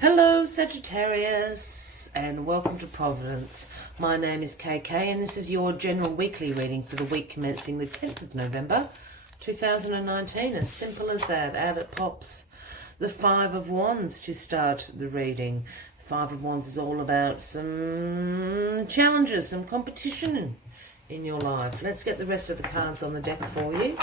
Hello Sagittarius and welcome to Providence. My name is KK and this is your general weekly reading for the week commencing the 10th of November 2019. As simple as that. Out it pops the Five of Wands to start the reading. The Five of Wands is all about some challenges, some competition in your life. Let's get the rest of the cards on the deck for you.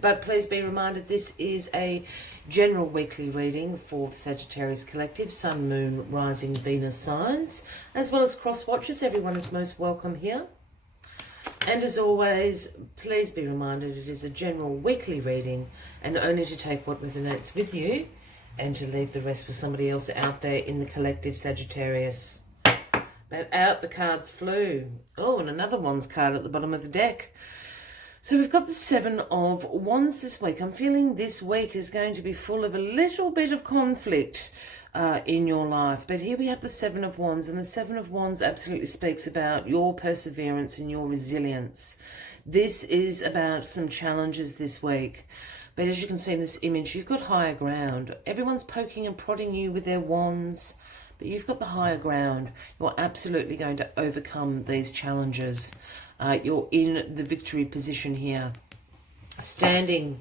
But please be reminded this is a general weekly reading for the Sagittarius Collective, Sun, Moon, Rising, Venus signs, as well as cross watchers. Everyone is most welcome here. And as always, please be reminded it is a general weekly reading and only to take what resonates with you and to leave the rest for somebody else out there in the collective Sagittarius. But out the cards flew. Oh, and another Wands card at the bottom of the deck. So we've got the Seven of Wands this week. I'm feeling this week is going to be full of a little bit of conflict in your life. But here we have the Seven of Wands, and the Seven of Wands absolutely speaks about your perseverance and your resilience. This is about some challenges this week. But as you can see in this image, you've got higher ground. Everyone's poking and prodding you with their wands, but you've got the higher ground. You're absolutely going to overcome these challenges. You're in the victory position here, standing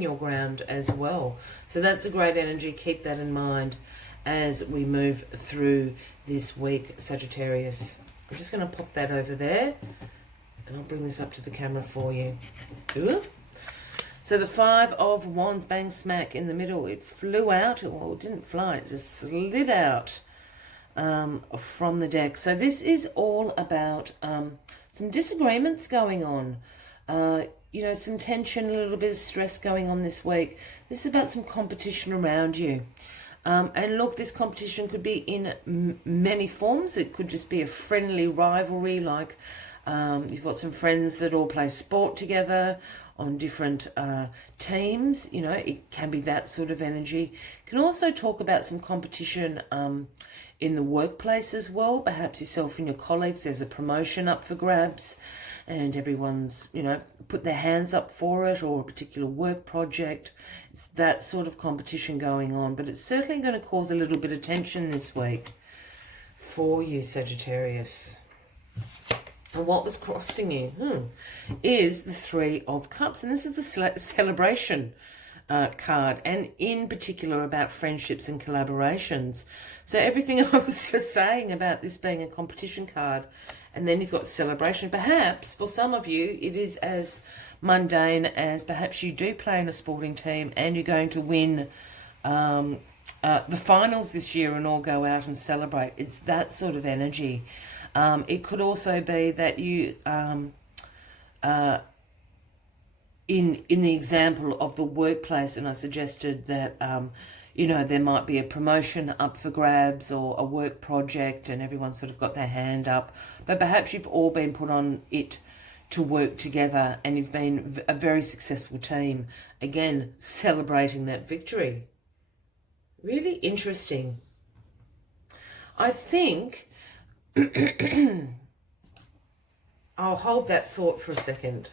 your ground as well. So that's a great energy. Keep that in mind as we move through this week, Sagittarius. I'm just going to pop that over there, and I'll bring this up to the camera for you. Ooh. So the Five of Wands, bang smack in the middle. It flew out. Well, it didn't fly. It just slid out from the deck. So this is all about some disagreements going on, some tension, a little bit of stress going on this week. This is about some competition around you. And look, this competition could be in many forms. It could just be a friendly rivalry, like you've got some friends that all play sport together on different teams. It can be that sort of energy. You can also talk about some competition in the workplace as well. Perhaps yourself and your colleagues, there's a promotion up for grabs and everyone's, put their hands up for it, or a particular work project. It's that sort of competition going on, but it's certainly going to cause a little bit of tension this week for you, Sagittarius. And what was crossing you is the Three of Cups, and this is the celebration card, and in particular about friendships and collaborations. So everything I was just saying about this being a competition card, and then you've got celebration. Perhaps for some of you it is as mundane as perhaps you do play in a sporting team and you're going to win the finals this year and all go out and celebrate. It's that sort of energy. It could also be that you in the example of the workplace, and I suggested that there might be a promotion up for grabs or a work project and everyone sort of got their hand up, but perhaps you've all been put on it to work together and you've been a very successful team, again celebrating that victory. Really interesting. I think I'll hold that thought for a second.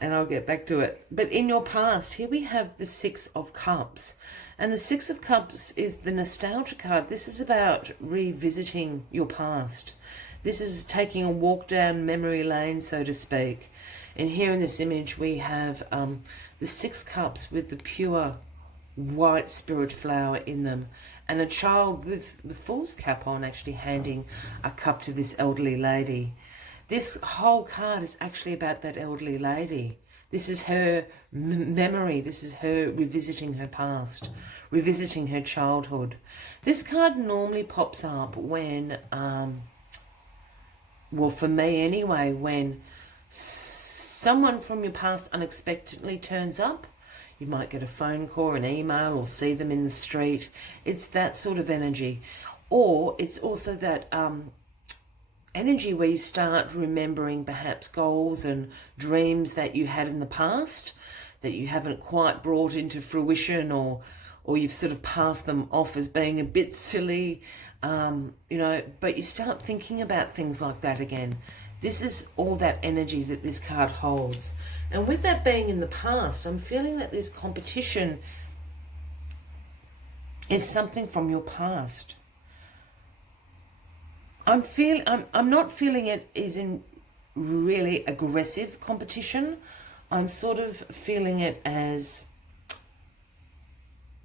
And I'll get back to it. But in your past, here we have the Six of Cups. And the Six of Cups is the nostalgia card. This is about revisiting your past. This is taking a walk down memory lane, so to speak. And here in this image, we have the Six Cups with the pure white spirit flower in them. And a child with the Fool's cap on actually handing a cup to this elderly lady. This whole card is actually about that elderly lady. This is her memory. This is her revisiting her past, revisiting her childhood. This card normally pops up when, for me anyway, when someone from your past unexpectedly turns up. You might get a phone call, an email, or see them in the street. It's that sort of energy. Or it's also that energy where you start remembering perhaps goals and dreams that you had in the past that you haven't quite brought into fruition, or you've sort of passed them off as being a bit silly, but you start thinking about things like that again. This is all that energy that this card holds. And with that being in the past, I'm feeling that this competition is something from your past. I'm not feeling it is in really aggressive competition. I'm sort of feeling it as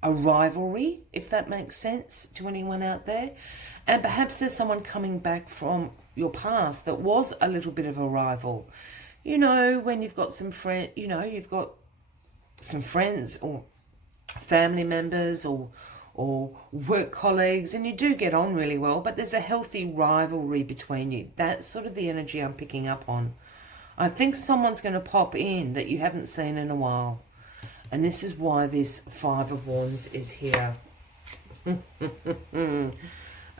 a rivalry, if that makes sense to anyone out there. And perhaps there's someone coming back from your past that was a little bit of a rival. You know, when you've got some friend, you know, you've got some friends or family members or work colleagues, and you do get on really well, but there's a healthy rivalry between you. That's sort of the energy I'm picking up on. I think someone's going to pop in that you haven't seen in a while. And this is why this Five of Wands is here.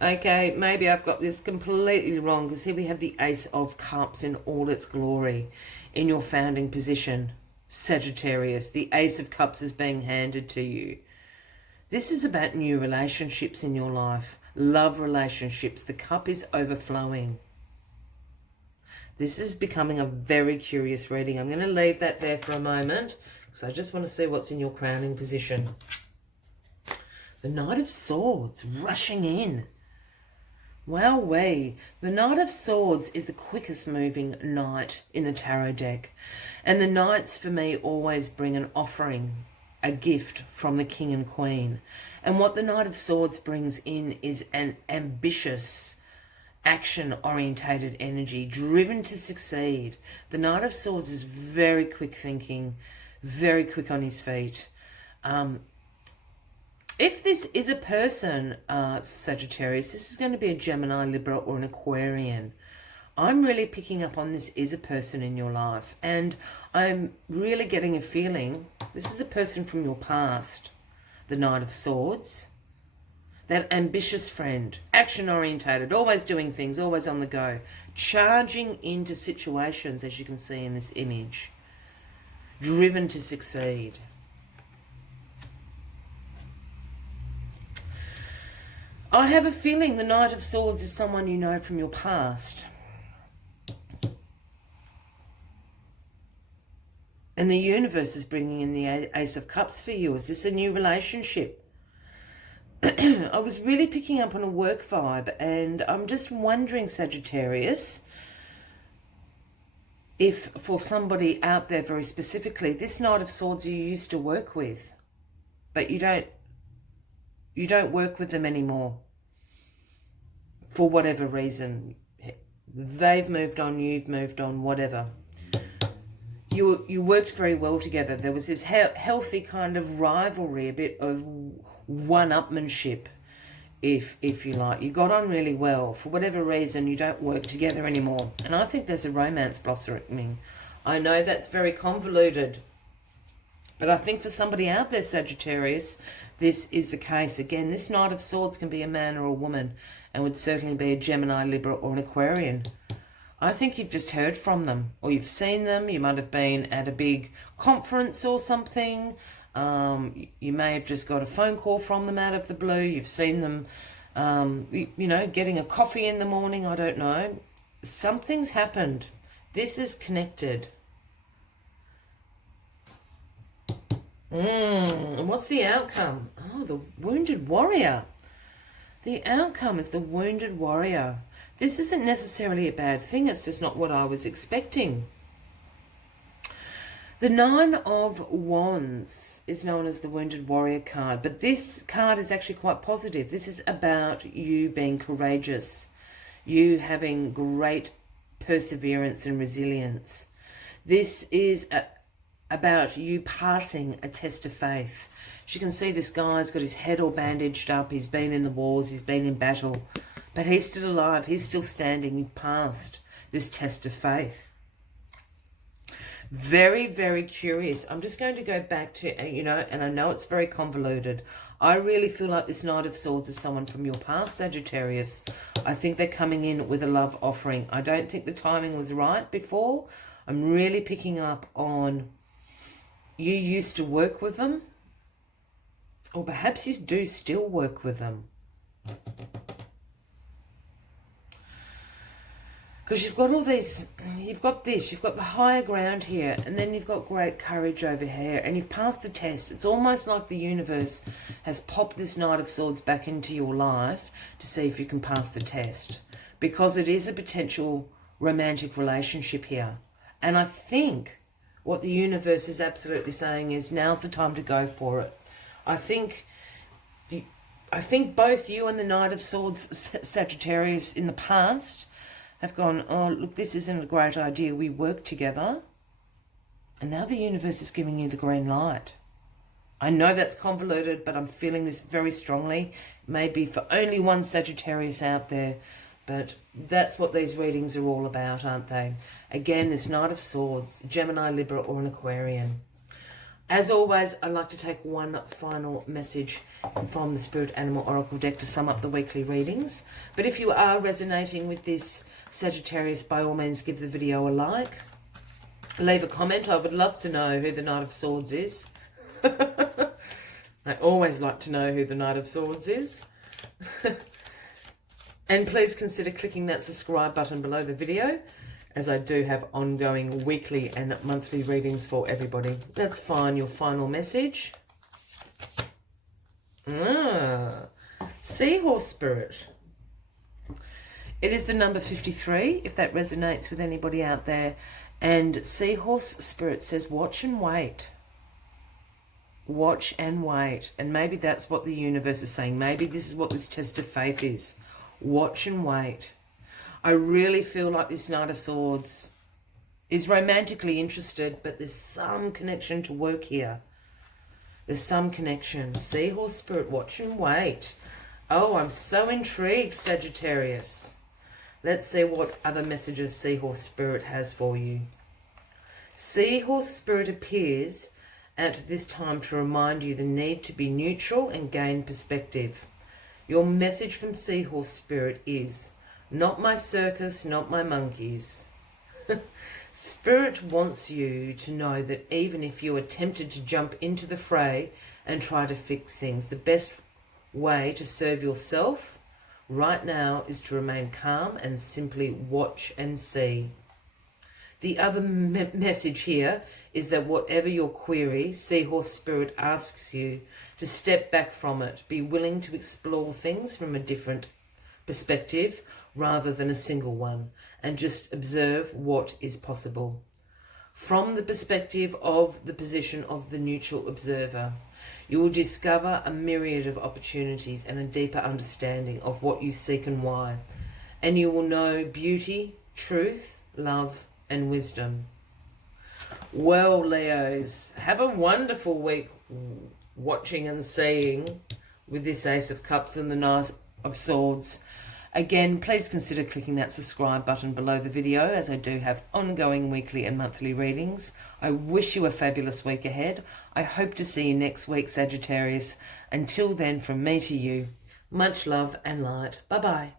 Okay, maybe I've got this completely wrong, because here we have the Ace of Cups in all its glory in your founding position, Sagittarius. The Ace of Cups is being handed to you. This is about new relationships in your life, love relationships. The cup is overflowing. This is becoming a very curious reading. I'm going to leave that there for a moment, because I just want to see what's in your crowning position. The Knight of Swords rushing in. Wowee. The Knight of Swords is the quickest moving knight in the tarot deck. And the knights for me always bring an offering, a gift from the King and Queen. And what the Knight of Swords brings in is an ambitious, action-orientated energy, driven to succeed. The Knight of Swords is very quick thinking, very quick on his feet. If this is a person, Sagittarius, this is going to be a Gemini, Libra, or an Aquarian. I'm really picking up on this is a person in your life. And I'm really getting a feeling this is a person from your past, the Knight of Swords. That ambitious friend, action-orientated, always doing things, always on the go. Charging into situations, as you can see in this image. Driven to succeed. I have a feeling the Knight of Swords is someone you know from your past. And the universe is bringing in the Ace of Cups for you. Is this a new relationship? I was really picking up on a work vibe, and I'm just wondering, Sagittarius, if for somebody out there very specifically, this Knight of Swords you used to work with, but you don't work with them anymore. For whatever reason. They've moved on, you've moved on, whatever. You worked very well together. There was this healthy kind of rivalry, a bit of one-upmanship, if you like. You got on really well. For whatever reason, you don't work together anymore. And I think there's a romance blossoming. I know that's very convoluted, but I think for somebody out there, Sagittarius, this is the case. Again, this Knight of Swords can be a man or a woman, and would certainly be a Gemini, Libra, or an Aquarian. I think you've just heard from them, or you've seen them. You might have been at a big conference or something. You may have just got a phone call from them out of the blue. You've seen them, you know, getting a coffee in the morning. I don't know. Something's happened. This is connected. And what's the outcome? Oh, the Wounded Warrior. The outcome is the Wounded Warrior. This isn't necessarily a bad thing. It's just not what I was expecting. The Nine of Wands is known as the Wounded Warrior card, but this card is actually quite positive. This is about you being courageous, you having great perseverance and resilience. This is about you passing a test of faith. As you can see, this guy's got his head all bandaged up. He's been in the wars. He's been in battle. But he's still alive. He's still standing. You've passed this test of faith. Very, very curious. I'm just going to go back to, you know, and I know it's very convoluted. I really feel like this Knight of Swords is someone from your past, Sagittarius. I think they're coming in with a love offering. I don't think the timing was right before. I'm really picking up on you used to work with them. Or perhaps you do still work with them. Because you've got all these, you've got this, you've got the higher ground here, and then you've got great courage over here, and you've passed the test. It's almost like the universe has popped this Knight of Swords back into your life to see if you can pass the test. Because it is a potential romantic relationship here. And I think what the universe is absolutely saying is now's the time to go for it. I think both you and the Knight of Swords, Sagittarius, in the past have gone, oh, look, this isn't a great idea. We work together. And now the universe is giving you the green light. I know that's convoluted, but I'm feeling this very strongly. Maybe for only one Sagittarius out there. But that's what these readings are all about, aren't they? Again, this Knight of Swords, Gemini, Libra, or an Aquarian. As always, I'd like to take one final message from the Spirit Animal Oracle deck to sum up the weekly readings. But if you are resonating with this, Sagittarius, by all means give the video a like. Leave a comment. I would love to know who the Knight of Swords is. I always like to know who the Knight of Swords is. And please consider clicking that subscribe button below the video, as I do have ongoing weekly and monthly readings for everybody. Let's find your final message. Seahorse Spirit. It is the number 53, if that resonates with anybody out there. And Seahorse Spirit says, watch and wait. Watch and wait. And maybe that's what the universe is saying. Maybe this is what this test of faith is. Watch and wait. I really feel like this Knight of Swords is romantically interested, but there's some connection to work here. There's some connection. Seahorse Spirit, watch and wait. Oh, I'm so intrigued, Sagittarius. Let's see what other messages Seahorse Spirit has for you. Seahorse Spirit appears at this time to remind you the need to be neutral and gain perspective. Your message from Seahorse Spirit is, not my circus, not my monkeys. Spirit wants you to know that even if you are tempted to jump into the fray and try to fix things, the best way to serve yourself right now is to remain calm and simply watch and see. The other message here is that whatever your query, Seahorse Spirit asks you to step back from it. Be willing to explore things from a different perspective rather than a single one, and just observe what is possible. From the perspective of the position of the neutral observer, you will discover a myriad of opportunities and a deeper understanding of what you seek and why. And you will know beauty, truth, love, and wisdom. Well, Leos, have a wonderful week watching and seeing with this Ace of Cups and the Knight of Swords. Again, please consider clicking that subscribe button below the video, as I do have ongoing weekly and monthly readings. I wish you a fabulous week ahead. I hope to see you next week, Sagittarius. Until then, from me to you, much love and light. Bye-bye.